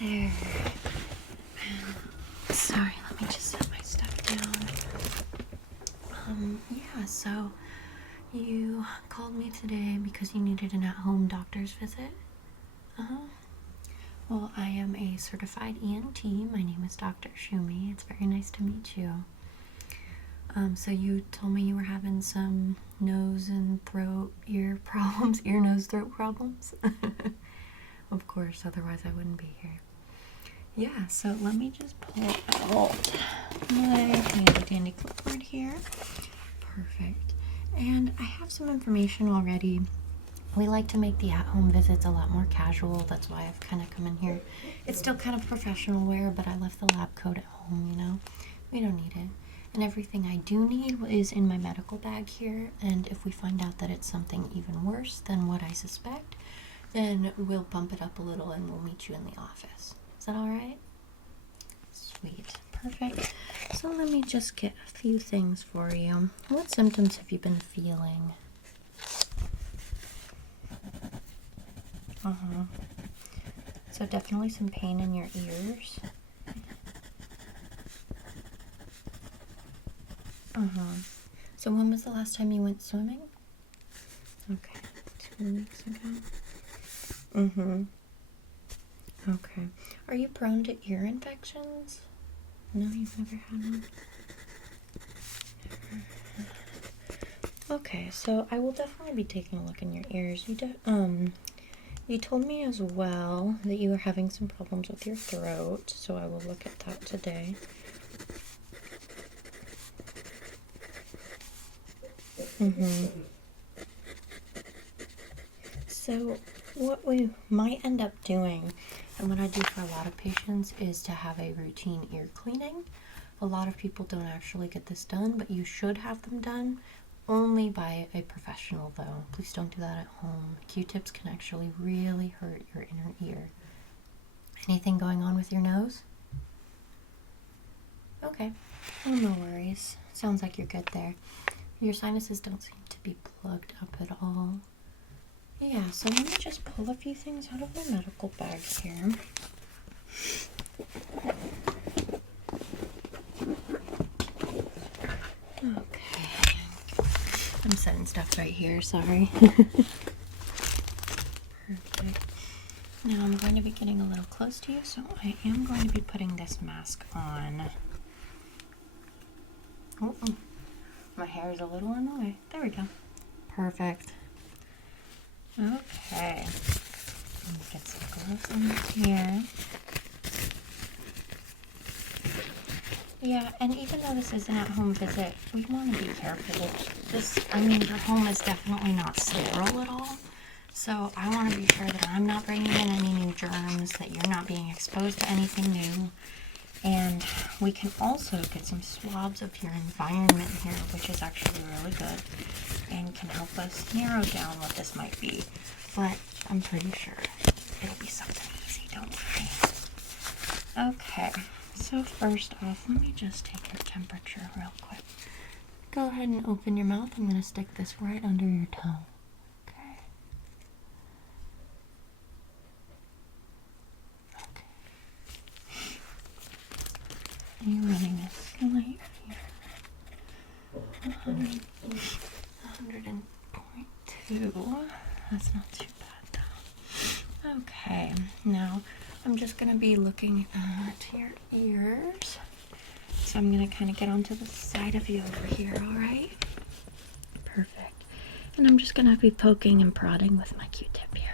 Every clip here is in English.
there. Sorry, let me just set my stuff down. Yeah, so you called me today because you needed an at-home doctor's visit? Well, I am a certified ENT. My name is Dr. Shoomie. It's very nice to meet you. So you told me you were having some nose and throat, ear problems, ear, nose, throat problems? Of course, otherwise I wouldn't be here. Yeah, so let me just pull out my handy dandy clipboard here. Perfect. And I have some information already. We like to make the at-home visits a lot more casual. That's why I've kind of come in here. It's still kind of professional wear, but I left the lab coat at home, you know? We don't need it. And everything I do need is in my medical bag here. And if we find out that it's something even worse than what I suspect, then we'll bump it up a little and we'll meet you in the office. Is that all right? Sweet. Perfect. So let me just get a few things for you. What symptoms have you been feeling? So definitely some pain in your ears. So when was the last time you went swimming? Okay, 2 weeks ago. Okay. Are you prone to ear infections? No, you've never had one? Never. Okay, so I will definitely be taking a look in your ears. You told me as well that you were having some problems with your throat, so I will look at that today. So what we might end up doing, and what I do for a lot of patients, is to have a routine ear cleaning. A lot of people don't actually get this done, but you should have them done. Only by a professional, though. Please don't do that at home. Q-tips can actually really hurt your inner ear. Anything going on with your nose? Okay. Oh, no worries. Sounds like you're good there. Your sinuses don't seem to be plugged up at all. Yeah, so let me just pull a few things out of my medical bag here. Okay. I'm setting stuff right here, sorry. Perfect. Now I'm going to be getting a little close to you, so I am going to be putting this mask on. Oh, my hair is a little in the way. There we go. Perfect. Okay. Let me get some gloves on here. Yeah, and even though this is an at-home visit, we want to be careful. Your home is definitely not sterile at all. So I want to be sure that I'm not bringing in any new germs, that you're not being exposed to anything new. And we can also get some swabs of your environment here, which is actually really good and can help us narrow down what this might be. But I'm pretty sure it'll be something easy, don't worry. Okay, so first off, let me just take your temperature real quick. Go ahead and open your mouth. I'm going to stick this right under your tongue. Okay. Are you running a slight fever? 100.2. That's not too bad though. Okay, now I'm just going to be looking at your ears. So I'm going to kind of get onto the side of you over here, alright? Perfect. And I'm just going to be poking and prodding with my Q-tip here.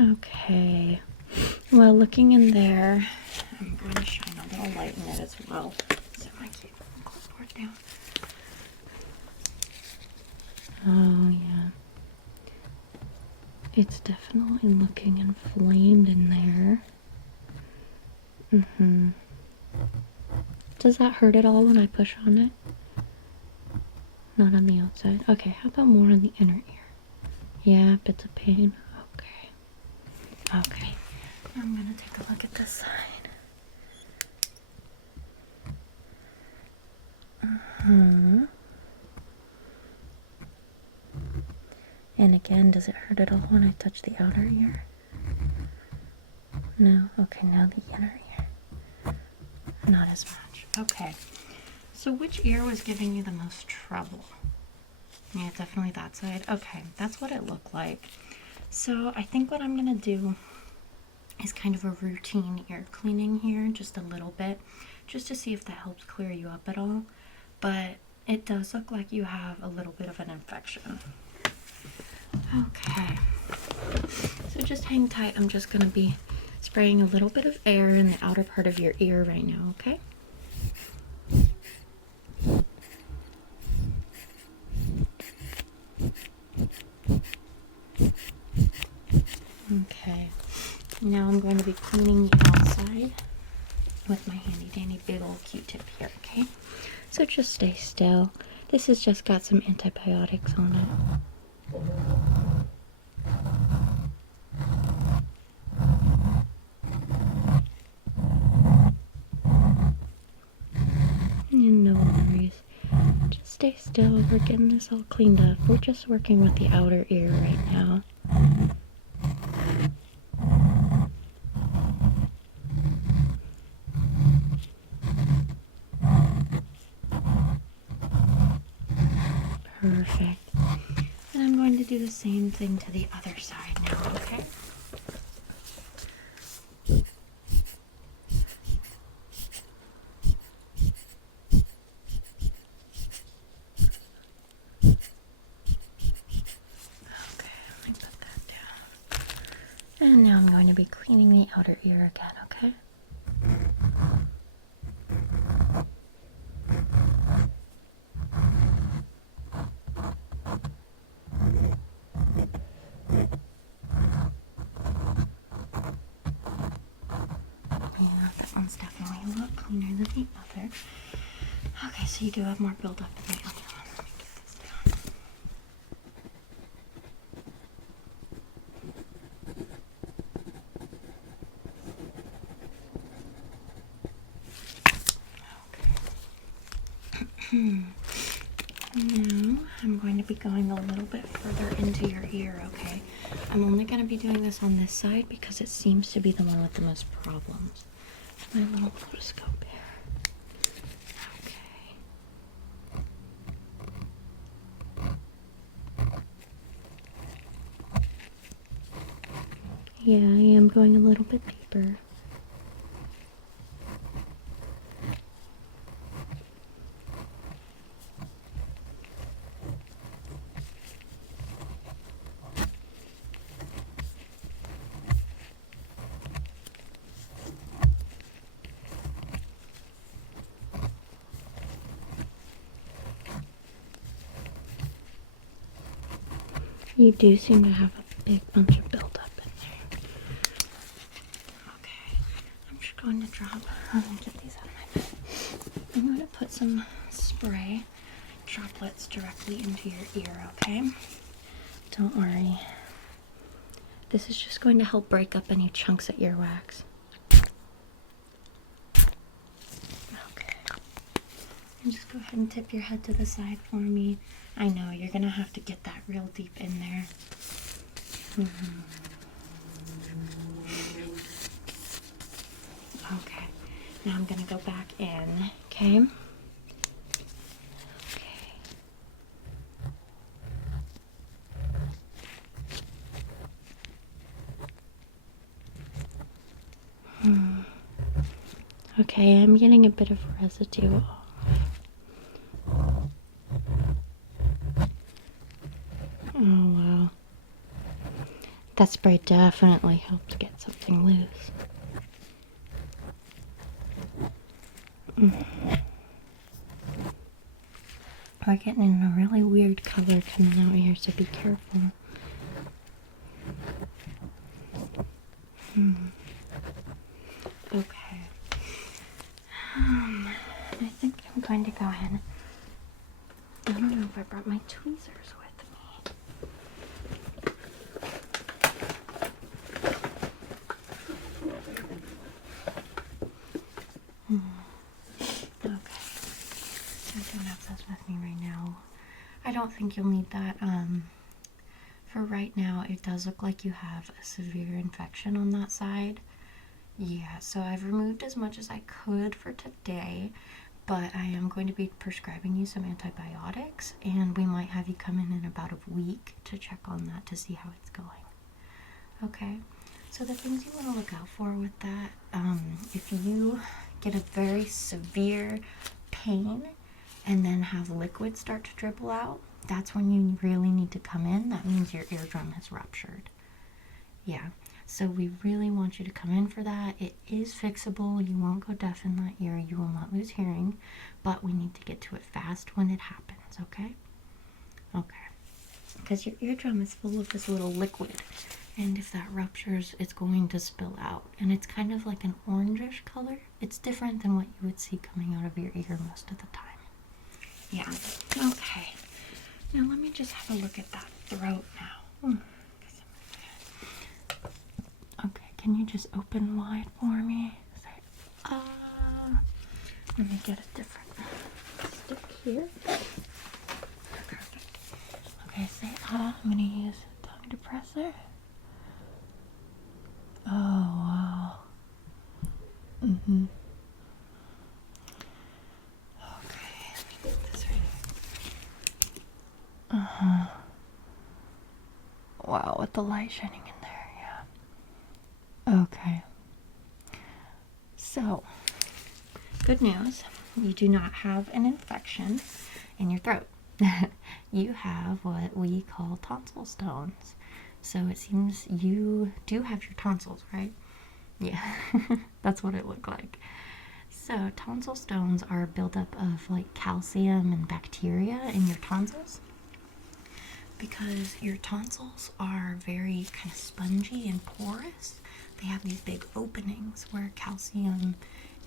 Okay, well, looking in there, I'm going to shine a little light in it as well. Set my clipboard down. Oh, yeah. It's definitely looking inflamed in there. Does that hurt at all when I push on it? Not on the outside. Okay, how about more on the inner ear? Yeah, bits of pain. Okay. Okay, I'm gonna take a look at this side. And again, does it hurt at all when I touch the outer ear? No? Okay, now the inner ear. Not as much. Okay. So which ear was giving you the most trouble? Yeah, definitely that side. Okay, that's what it looked like. So I think what I'm gonna do is kind of a routine ear cleaning here, just a little bit, just to see if that helps clear you up at all. But it does look like you have a little bit of an infection. Okay, so just hang tight. I'm just gonna be spraying a little bit of air in the outer part of your ear right now, okay? Okay, now I'm going to be cleaning the outside with my handy dandy big old Q-tip here, okay? So just stay still. This has just got some antibiotics on it. No worries. Just stay still. We're getting this all cleaned up. We're just working with the outer ear right now. Perfect. And I'm going to do the same thing to the other side now, okay? And now I'm going to be cleaning the outer ear again, okay? Yeah, that one's definitely a lot cleaner than the other. Okay, so you do have more buildup in the other one. Let me get this down. Now I'm going to be going a little bit further into your ear, okay? I'm only going to be doing this on this side because it seems to be the one with the most problems. My little otoscope here. Okay. Yeah, I am going a little bit deeper. You do seem to have a big bunch of buildup in there. Okay, I'm just going to drop, get these out of my bag. I'm going to put some spray droplets directly into your ear, okay? Don't worry. This is just going to help break up any chunks of earwax. Okay. And just go ahead and tip your head to the side for me. I know, you're gonna have to get that real deep in there. Okay, now I'm gonna go back in, okay? Okay, I'm getting a bit of residue. Oh, wow. That spray definitely helped get something loose. We're getting in a really weird color coming out here, so be careful. Okay. I think I'm going to go ahead. I don't know if I brought my tweezers with me. don't think you'll need that. For right now, it does look like you have a severe infection on that side. Yeah, so I've removed as much as I could for today, but I am going to be prescribing you some antibiotics, and we might have you come in about a week to check on that to see how it's going. Okay, so the things you want to look out for with that, if you get a very severe pain and then have liquid start to dribble out, that's when you really need to come in. That means your eardrum has ruptured. Yeah, so we really want you to come in for that. It is fixable. You won't go deaf in that ear. You will not lose hearing, but we need to get to it fast when it happens, okay? Okay, because your eardrum is full of this little liquid, and if that ruptures, it's going to spill out, and it's kind of like an orangish color. It's different than what you would see coming out of your ear most of the time. Yeah, okay. Now let me just have a look at that throat now. Okay, can you just open wide for me? Say, let me get a different stick here. Perfect. Okay, say, I'm gonna use tongue depressor. Oh, wow. Mm-hmm. Okay, let me get this right here. Uh-huh. Wow, with the light shining in there, yeah. Okay. So, good news. You do not have an infection in your throat. You have what we call tonsil stones. So it seems you do have your tonsils, right? Yeah, that's what it looked like. So tonsil stones are a buildup of like calcium and bacteria in your tonsils, because your tonsils are very kind of spongy and porous. They have these big openings where calcium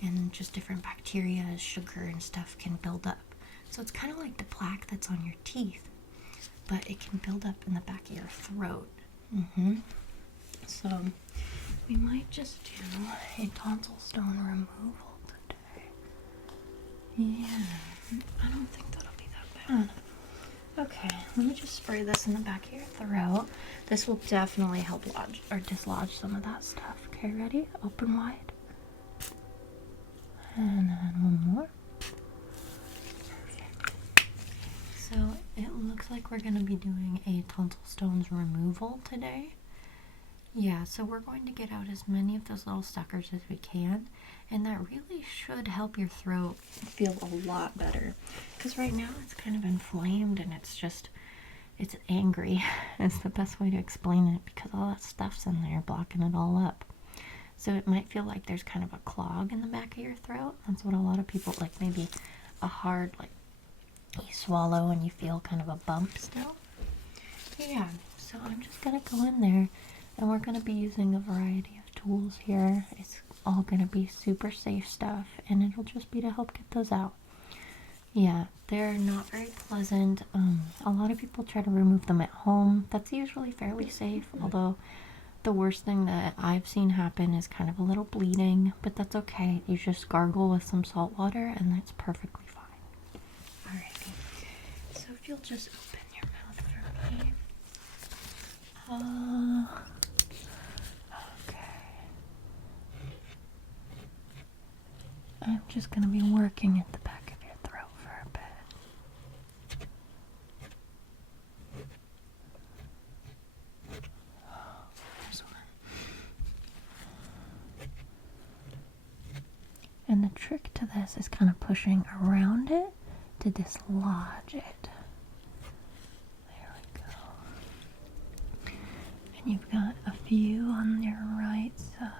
and just different bacteria, sugar and stuff can build up. So it's kind of like the plaque that's on your teeth, but it can build up in the back of your throat. So we might just do a tonsil stone removal today. Yeah, I don't think that'll be that bad. Okay, let me just spray this in the back of your throat. This will definitely help lodge or dislodge some of that stuff. Okay, ready? Open wide. And then one more. Perfect. So it looks like we're going to be doing a tonsil stones removal today. Yeah, so we're going to get out as many of those little suckers as we can, and that really should help your throat feel a lot better, because right now it's kind of inflamed and it's angry is the best way to explain it, because all that stuff's in there blocking it all up. So it might feel like there's kind of a clog in the back of your throat. That's what a lot of people, like maybe a hard, like you swallow and you feel kind of a bump still. Yeah, so I'm just gonna go in there, and we're going to be using a variety of tools here. It's all going to be super safe stuff, and it'll just be to help get those out. Yeah, they're not very pleasant. A lot of people try to remove them at home. That's usually fairly safe, although the worst thing that I've seen happen is kind of a little bleeding, but that's okay. You just gargle with some salt water, and that's perfectly fine. Alrighty, so if you'll just open your mouth for me. I'm just going to be working at the back of your throat for a bit. There's one. And the trick to this is kind of pushing around it to dislodge it. There we go. And you've got a few on your right side.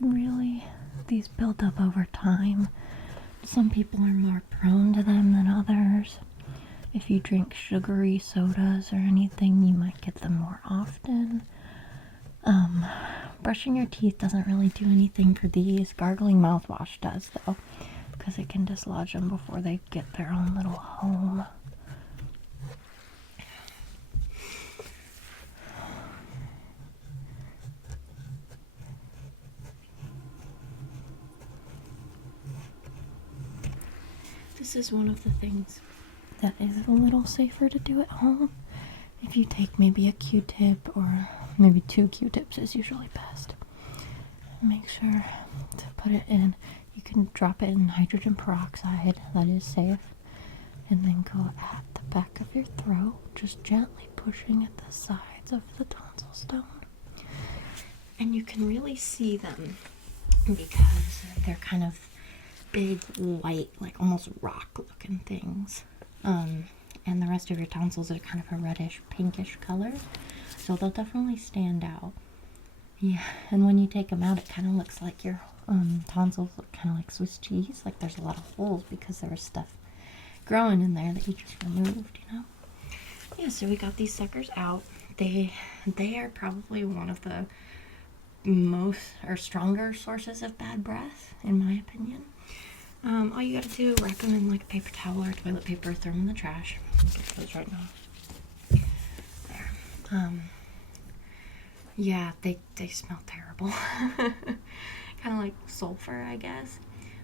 really, these build up over time. Some people are more prone to them than others. If you drink sugary sodas or anything, you might get them more often. Brushing your teeth doesn't really do anything for these. Gargling mouthwash does, though, because it can dislodge them before they get their own little home. This is one of the things that is a little safer to do at home. If you take maybe a Q-tip, or maybe 2 Q-tips is usually best. Make sure to put it in. You can drop it in hydrogen peroxide, that is safe. And then go at the back of your throat, just gently pushing at the sides of the tonsil stone. And you can really see them because they're kind of big, white, like almost rock-looking things. And the rest of your tonsils are kind of a reddish, pinkish color, so they'll definitely stand out. Yeah, and when you take them out, it kind of looks like your tonsils look kind of like Swiss cheese, like there's a lot of holes because there was stuff growing in there that you just removed, you know? Yeah, so we got these suckers out. They are probably one of the most or stronger sources of bad breath, in my opinion. All you gotta do, wrap them in like a paper towel or toilet paper, throw them in the trash. Get those right now. There. Yeah, they smell terrible. Kind of like sulfur, I guess.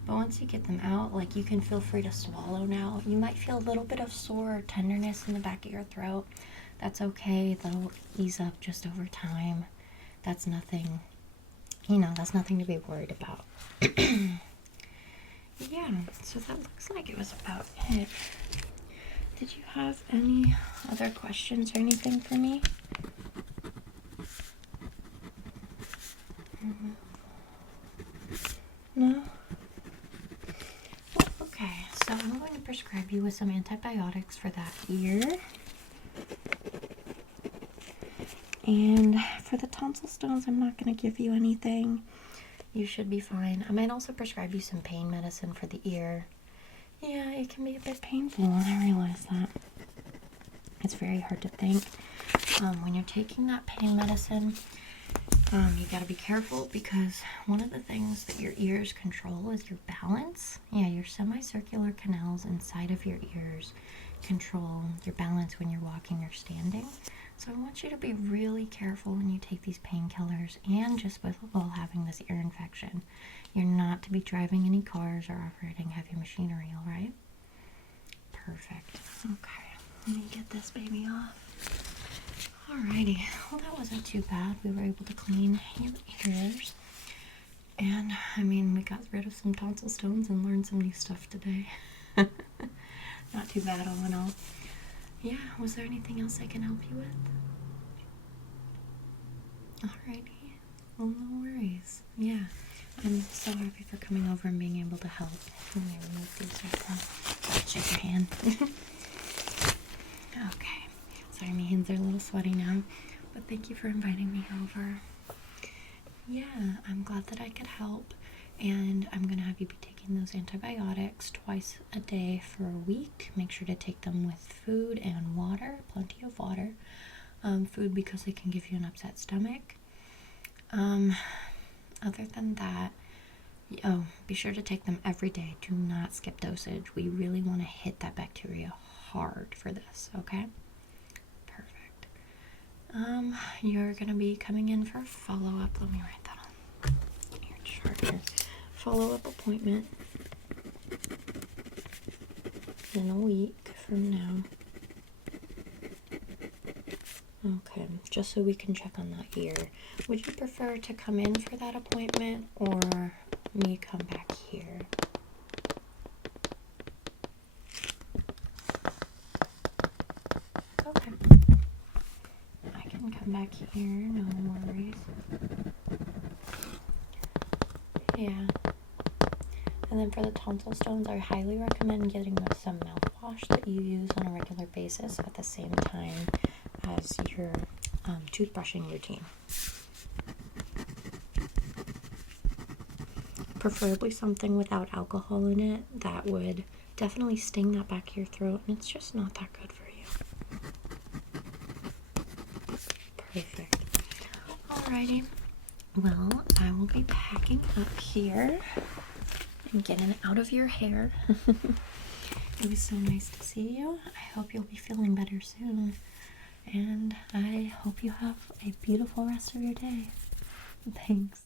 But once you get them out, like, you can feel free to swallow now. You might feel a little bit of sore or tenderness in the back of your throat. That's okay. That'll ease up just over time. That's nothing, that's nothing to be worried about. Yeah, so that looks like it was about it. Did you have any other questions or anything for me? No? Well, okay, so I'm going to prescribe you with some antibiotics for that ear. And for the tonsil stones, I'm not going to give you anything. You should be fine. I might also prescribe you some pain medicine for the ear. Yeah, it can be a bit painful, and I realize that. It's very hard to think. When you're taking that pain medicine, you gotta be careful, because one of the things that your ears control is your balance. Yeah, your semicircular canals inside of your ears control your balance when you're walking or standing. So I want you to be really careful when you take these painkillers, and just while having this ear infection. You're not to be driving any cars or operating heavy machinery, alright? Perfect. Okay, let me get this baby off. Alrighty, well, that wasn't too bad. We were able to clean your ears. And, I mean, we got rid of some tonsil stones and learned some new stuff today. Not too bad all in all. Yeah, was there anything else I can help you with? Alrighty, well, no worries. Yeah, I'm so happy for coming over and being able to help. Let me remove these right now. Shake your hand. Okay, sorry, my hands are a little sweaty now, but thank you for inviting me over. Yeah, I'm glad that I could help, and I'm going to have you be taking those antibiotics twice a day for a week. Make sure to take them with food and water, plenty of water. Food because they can give you an upset stomach. Other than that, be sure to take them every day. Do not skip dosage. We really want to hit that bacteria hard for this, okay? Perfect. You're going to be coming in for a follow-up. Let me write that on your chart here. Follow-up appointment in a week from now. Okay, just so we can check on that ear. Would you prefer to come in for that appointment, or me come back here? Okay. I can come back here, no worries. Yeah. And then for the tonsil stones, I highly recommend getting some mouthwash that you use on a regular basis at the same time as your toothbrushing routine. preferably something without alcohol in it. That would definitely sting that back of your throat, and it's just not that good for you. Perfect. Alrighty. Well, I will be packing up here and getting out of your hair. It was so nice to see you. I hope you'll be feeling better soon. And I hope you have a beautiful rest of your day. Thanks.